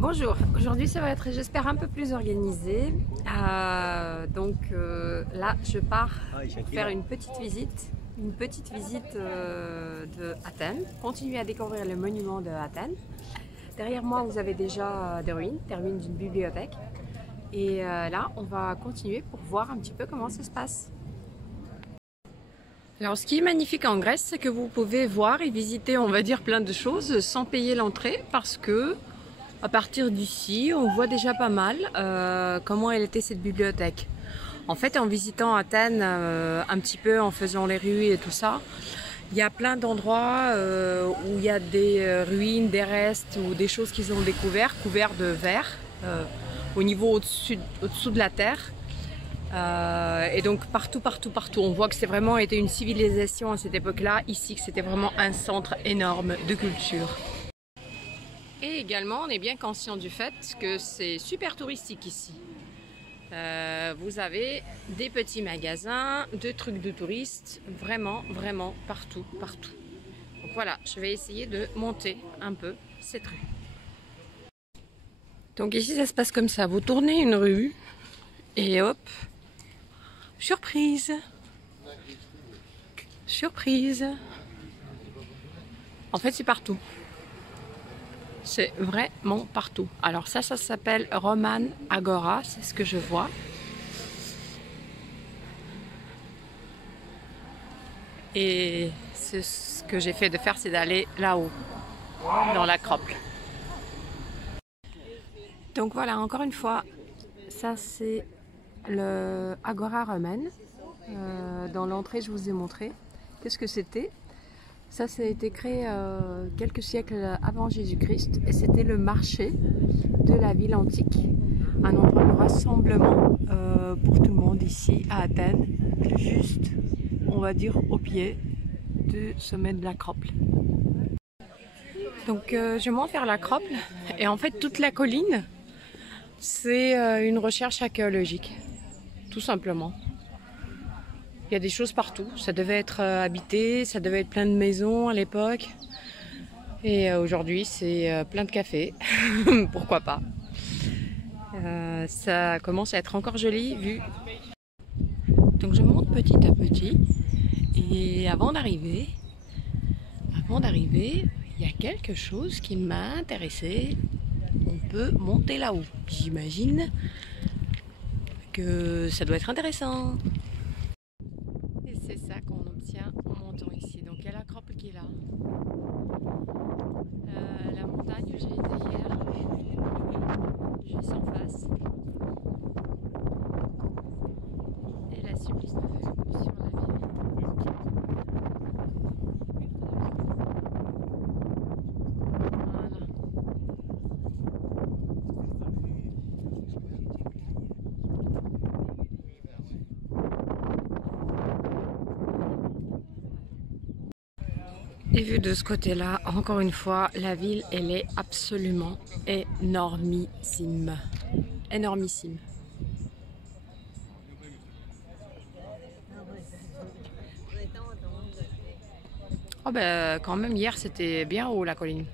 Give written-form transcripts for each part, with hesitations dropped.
Bonjour, aujourd'hui ça va être, j'espère, un peu plus organisé. Là je pars pour faire une petite visite de Athènes, continuer à découvrir le monument de Athènes. Derrière moi vous avez déjà des ruines d'une bibliothèque. Et là on va continuer pour voir un petit peu comment ça se passe. Alors ce qui est magnifique en Grèce, c'est que vous pouvez voir et visiter, on va dire, plein de choses sans payer l'entrée, parce que à partir d'ici, on voit déjà pas mal comment elle était cette bibliothèque. En fait, en visitant Athènes, un petit peu en faisant les rues et tout ça, il y a plein d'endroits où il y a des ruines, des restes ou des choses qu'ils ont découvertes, couverts de verre, au niveau au-dessous de la terre. Et donc partout, on voit que c'est vraiment été une civilisation à cette époque-là, ici, que c'était vraiment un centre énorme de culture. Et également, on est bien conscient du fait que c'est super touristique ici. Vous avez des petits magasins, de trucs de touristes, vraiment partout. Donc voilà, je vais essayer de monter un peu cette rue. Donc ici, ça se passe comme ça. Vous tournez une rue et hop, surprise! Surprise! En fait, c'est partout. C'est vraiment partout. Alors ça s'appelle Roman Agora, c'est ce que je vois. Et ce que j'ai fait de faire, c'est d'aller là-haut, dans l'Acropole. Donc voilà, encore une fois, ça c'est le Agora romaine. Dans l'entrée, je vous ai montré. Qu'est-ce que c'était? Ça a été créé quelques siècles avant Jésus-Christ et c'était le marché de la ville antique, un endroit de rassemblement pour tout le monde ici à Athènes, juste, on va dire, au pied du sommet de l'Acropole. Donc je monte vers l'Acropole et en fait toute la colline, c'est une recherche archéologique, tout simplement. Il y a des choses partout, ça devait être habité, ça devait être plein de maisons à l'époque. Et aujourd'hui c'est plein de cafés, pourquoi pas. Ça commence à être encore joli vu. Donc je monte petit à petit. Et avant d'arriver, il y a quelque chose qui m'a intéressé. On peut monter là-haut. J'imagine que ça doit être intéressant. C'est ça qu'on obtient en montant ici. Donc il y a l'Acropole qui est là. La montagne où j'ai été hier, juste en face. Et la sublime vue sur la ville. Voilà. Et vu de ce côté-là, encore une fois, la ville, elle est absolument énormissime. Énormissime. Oh ben, quand même, hier, c'était bien haut, la colline.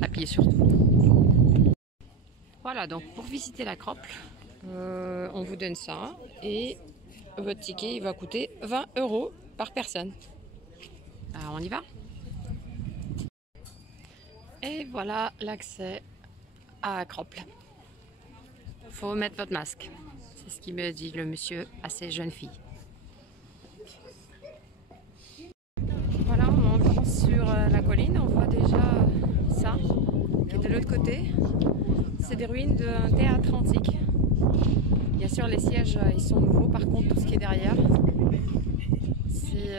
À pied surtout. Voilà, donc pour visiter l'Acropole, on vous donne ça. Et votre ticket, il va coûter 20 € par personne. Alors on y va. Et voilà l'accès à Acropole. Faut mettre votre masque. C'est ce qu'il me dit le monsieur à ces jeunes filles. Voilà, en montant sur la colline, on voit déjà ça qui est de l'autre côté. C'est des ruines d'un théâtre antique. Bien sûr, les sièges ils sont nouveaux. Par contre, tout ce qui est derrière, c'est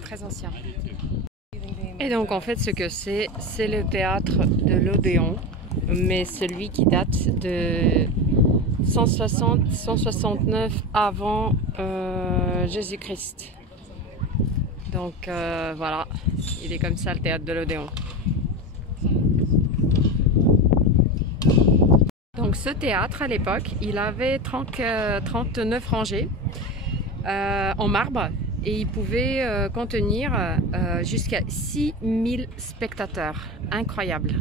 très ancien. Et donc en fait ce que c'est le théâtre de l'Odéon, mais celui qui date de 160-169 avant Jésus-Christ. Donc voilà, il est comme ça le théâtre de l'Odéon. Donc ce théâtre à l'époque, il avait 39 rangées en marbre. Et il pouvait contenir jusqu'à 6000 spectateurs. Incroyable.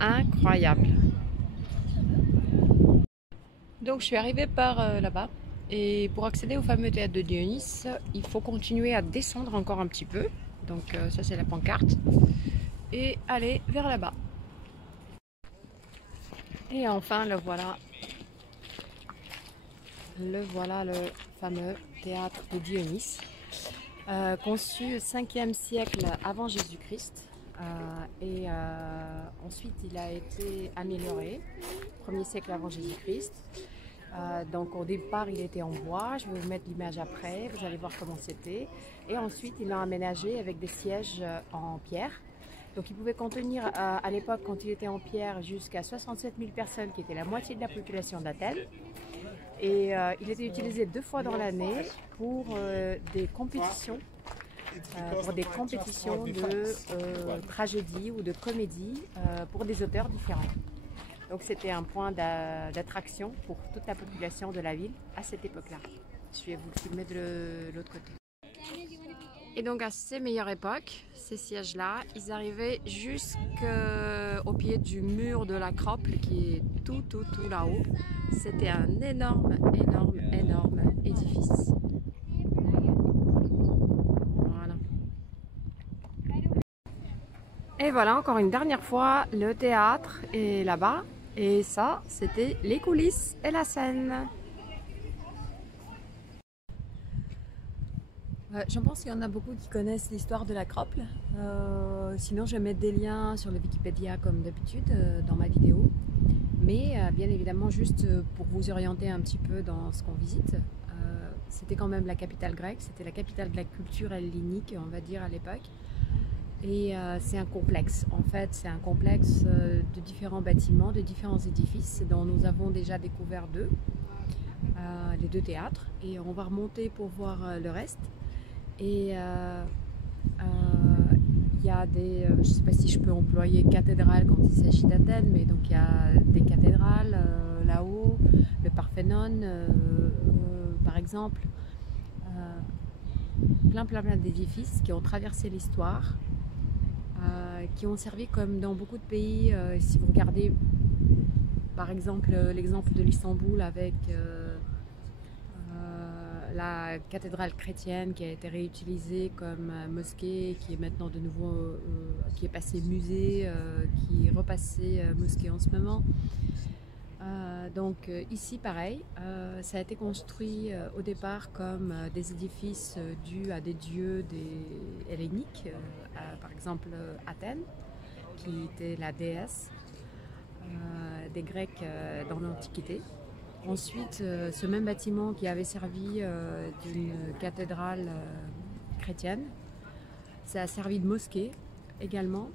incroyable. Donc je suis arrivée par là-bas. Et pour accéder au fameux théâtre de Dionys, il faut continuer à descendre encore un petit peu. Donc ça c'est la pancarte. Et aller vers là-bas. Et enfin le voilà. Le voilà, le fameux théâtre de Dionys. Conçu au 5e siècle avant Jésus-Christ. Ensuite il a été amélioré, 1er siècle avant Jésus-Christ. Donc au départ il était en bois, je vais vous mettre l'image après, vous allez voir comment c'était. Et ensuite ils l'ont aménagé avec des sièges en pierre. Donc il pouvait contenir à l'époque quand il était en pierre jusqu'à 67 000 personnes qui étaient la moitié de la population d'Athènes. Et il était utilisé 2 fois dans l'année pour des compétitions. De tragédie ou de comédie pour des auteurs différents. Donc c'était un point d'attraction pour toute la population de la ville à cette époque-là. Je vais vous le filmer de l'autre côté. Et donc à ces meilleures époques, ces sièges-là, ils arrivaient jusqu'au pied du mur de l'Acrople qui est tout là-haut. C'était un énorme édifice. Voilà. Et voilà, encore une dernière fois, le théâtre est là-bas. Et ça, c'était les coulisses et la scène. Je pense qu'il y en a beaucoup qui connaissent l'histoire de l'Acrople. Sinon, je vais mettre des liens sur le Wikipédia comme d'habitude dans ma vidéo. Mais bien évidemment, juste pour vous orienter un petit peu dans ce qu'on visite, c'était quand même la capitale grecque, c'était la capitale de la culture hellénique, on va dire, à l'époque. Et c'est un complexe, en fait, c'est un complexe de différents bâtiments, de différents édifices dont nous avons déjà découvert deux, les deux théâtres. Et on va remonter pour voir le reste. Et il y a des, je ne sais pas si je peux employer cathédrale quand il s'agit d'Athènes, mais donc il y a des cathédrales là-haut, le Parthénon par exemple, plein d'édifices qui ont traversé l'histoire, qui ont servi comme dans beaucoup de pays. Si vous regardez par exemple l'exemple de l'Istanbul avec la cathédrale chrétienne qui a été réutilisée comme mosquée, qui est maintenant de nouveau, qui est passée musée, qui est repassée mosquée en ce moment. Donc ici pareil, ça a été construit au départ comme des édifices dus à des dieux helléniques, par exemple Athènes, qui était la déesse des Grecs dans l'Antiquité. Ensuite, ce même bâtiment qui avait servi d'une cathédrale chrétienne, ça a servi de mosquée également.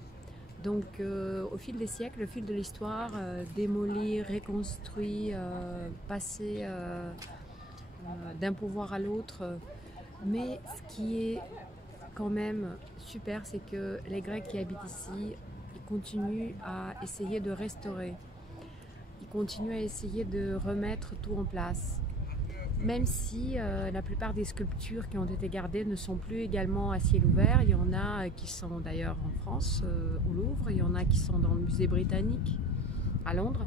Donc au fil des siècles, au fil de l'histoire, démoli, reconstruit, passé d'un pouvoir à l'autre. Mais ce qui est quand même super, c'est que les Grecs qui habitent ici, ils continuent à essayer de restaurer. Ils continuent à essayer de remettre tout en place. Même si la plupart des sculptures qui ont été gardées ne sont plus également à ciel ouvert. Il y en a qui sont d'ailleurs en France, au Louvre. Il y en a qui sont dans le musée britannique à Londres.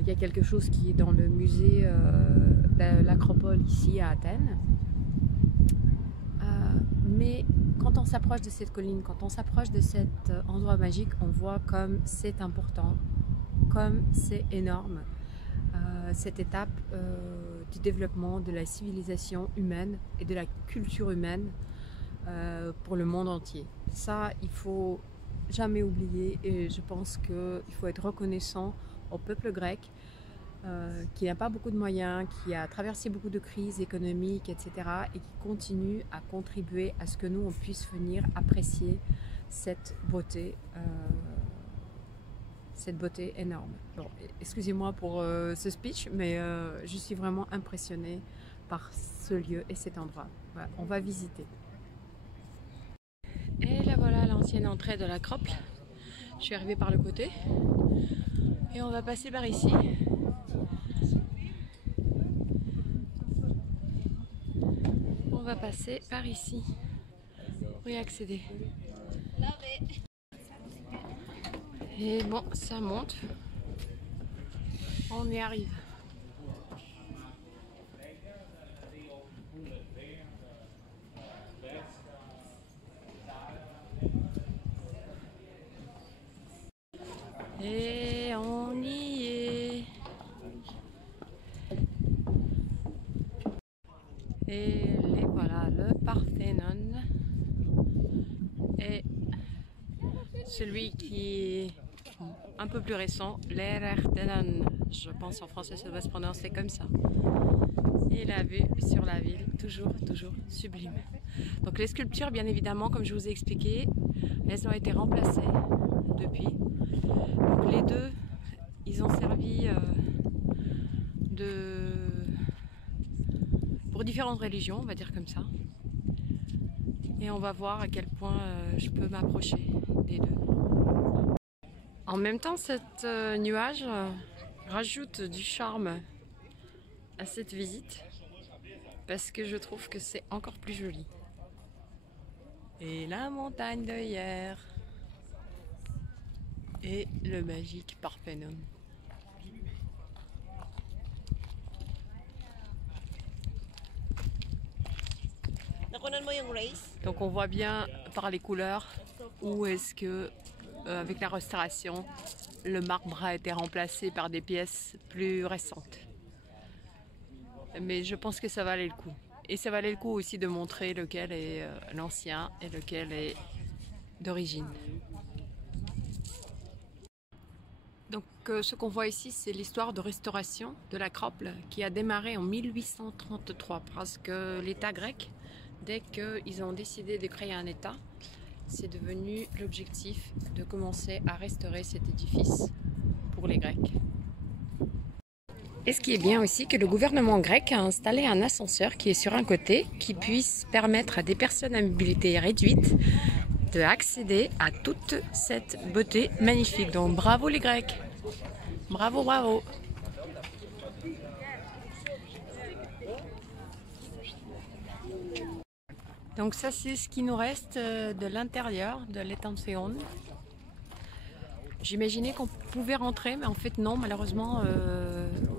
Il y a quelque chose qui est dans le musée de l'Acropole ici à Athènes. Mais quand on s'approche de cette colline, quand on s'approche de cet endroit magique, on voit comme c'est important, comme c'est énorme. Cette étape du développement de la civilisation humaine et de la culture humaine pour le monde entier. Ça, il faut jamais oublier, et je pense qu'il faut être reconnaissant au peuple grec qui n'a pas beaucoup de moyens, qui a traversé beaucoup de crises économiques, etc. et qui continue à contribuer à ce que nous, on puisse venir apprécier cette beauté énorme. Bon, excusez-moi pour ce speech, mais je suis vraiment impressionnée par ce lieu et cet endroit. Voilà, on va visiter. Et là voilà l'ancienne entrée de l'Acrople. Je suis arrivée par le côté et on va passer par ici. On va passer par ici pour y accéder. Et bon, ça monte. On y arrive. Et on y est. Et les voilà, le Parthénon et celui qui est un peu plus récent, l'Erchtheinon. Je pense en français ça doit se prononcer comme ça. Et la vue sur la ville, toujours sublime. Donc les sculptures, bien évidemment, comme je vous ai expliqué, elles ont été remplacées depuis. Donc les deux, ils ont servi pour différentes religions, on va dire comme ça. Et on va voir à quel point je peux m'approcher des deux. En même temps, cet nuage rajoute du charme à cette visite parce que je trouve que c'est encore plus joli. Et la montagne de hier et le magique Parthénon. Donc on voit bien par les couleurs où est-ce que avec la restauration le marbre a été remplacé par des pièces plus récentes. Mais je pense que ça valait le coup. Et ça valait le coup aussi de montrer lequel est l'ancien et lequel est d'origine. Donc ce qu'on voit ici, c'est l'histoire de restauration de l'acrople qui a démarré en 1833 parce que l'État grec, dès qu'ils ont décidé de créer un État, c'est devenu l'objectif de commencer à restaurer cet édifice pour les Grecs. Et ce qui est bien aussi, que le gouvernement grec a installé un ascenseur qui est sur un côté, qui puisse permettre à des personnes à mobilité réduite d'accéder à toute cette beauté magnifique. Donc bravo les Grecs, bravo, bravo. Donc ça c'est ce qui nous reste de l'intérieur de l'Erchtheinon. J'imaginais qu'on pouvait rentrer, mais en fait non, malheureusement,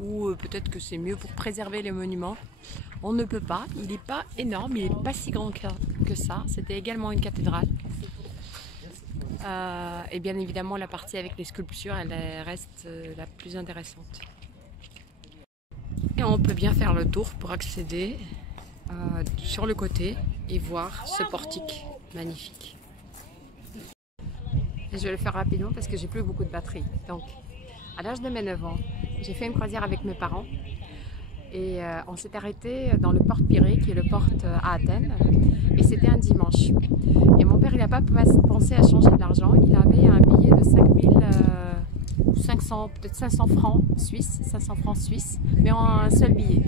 ou peut-être que c'est mieux pour préserver les monuments. On ne peut pas, il n'est pas énorme, il n'est pas si grand que ça. C'était également une cathédrale. Et bien évidemment la partie avec les sculptures, elle reste la plus intéressante. Et on peut bien faire le tour pour accéder sur le côté et voir ce portique magnifique. Et je vais le faire rapidement parce que j'ai plus beaucoup de batterie. Donc, à l'âge de mes 9 ans, j'ai fait une croisière avec mes parents et on s'est arrêté dans le port Pirée, qui est le port à Athènes, et c'était un dimanche. Et mon père, il n'a pas pensé à changer de l'argent. Il avait un billet de 5500, peut-être 500 francs suisses, mais en un seul billet.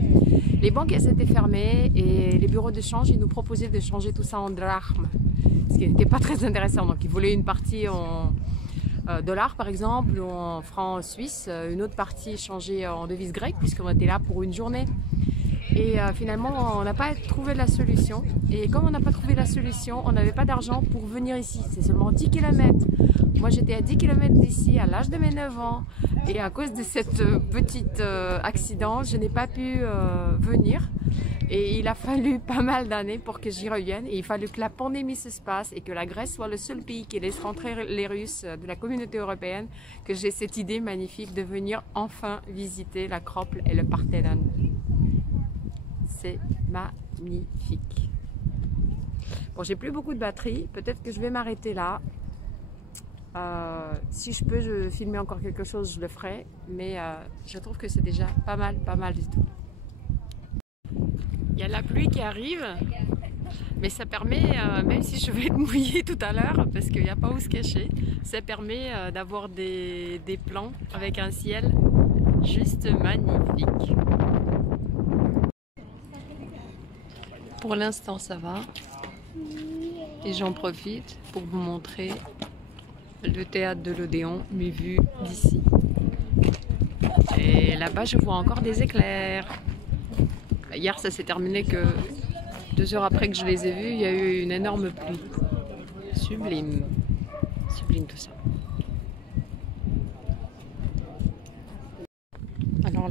Les banques, elles étaient fermées et les bureaux de change, ils nous proposaient de changer tout ça en drachmes, ce qui n'était pas très intéressant. Donc, ils voulaient une partie en dollars, par exemple, ou en francs suisses, une autre partie changée en devise grecque, puisqu'on était là pour une journée. Et finalement, on n'a pas trouvé la solution. Et comme on n'a pas trouvé la solution, on n'avait pas d'argent pour venir ici. C'est seulement 10 km. Moi, j'étais à 10 km d'ici à l'âge de mes 9 ans. Et à cause de cette petite accident, je n'ai pas pu venir. Et il a fallu pas mal d'années pour que j'y revienne. Et il fallu que la pandémie se passe et que la Grèce soit le seul pays qui laisse rentrer les Russes de la communauté européenne, que j'ai cette idée magnifique de venir enfin visiter l'acrople et le Parthénon. C'est magnifique. Bon, j'ai plus beaucoup de batterie. Peut-être que je vais m'arrêter là. Si je peux filmer encore quelque chose, je le ferai. Mais je trouve que c'est déjà pas mal du tout. Il y a la pluie qui arrive. Mais ça permet, même si je vais être mouillée tout à l'heure, parce qu'il n'y a pas où se cacher, ça permet d'avoir des plans avec un ciel juste magnifique. Pour l'instant ça va et j'en profite pour vous montrer le théâtre de l'Odéon, mais vu d'ici. Et là-bas je vois encore des éclairs. Hier ça s'est terminé que 2 heures après que je les ai vus, il y a eu une énorme pluie. Sublime, sublime tout ça.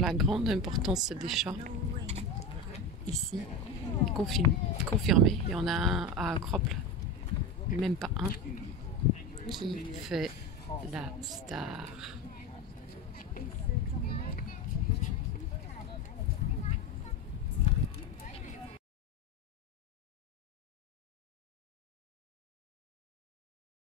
la grande importance des chats ici, confirmé. Il y en a un à Krople, même pas un, qui fait la star.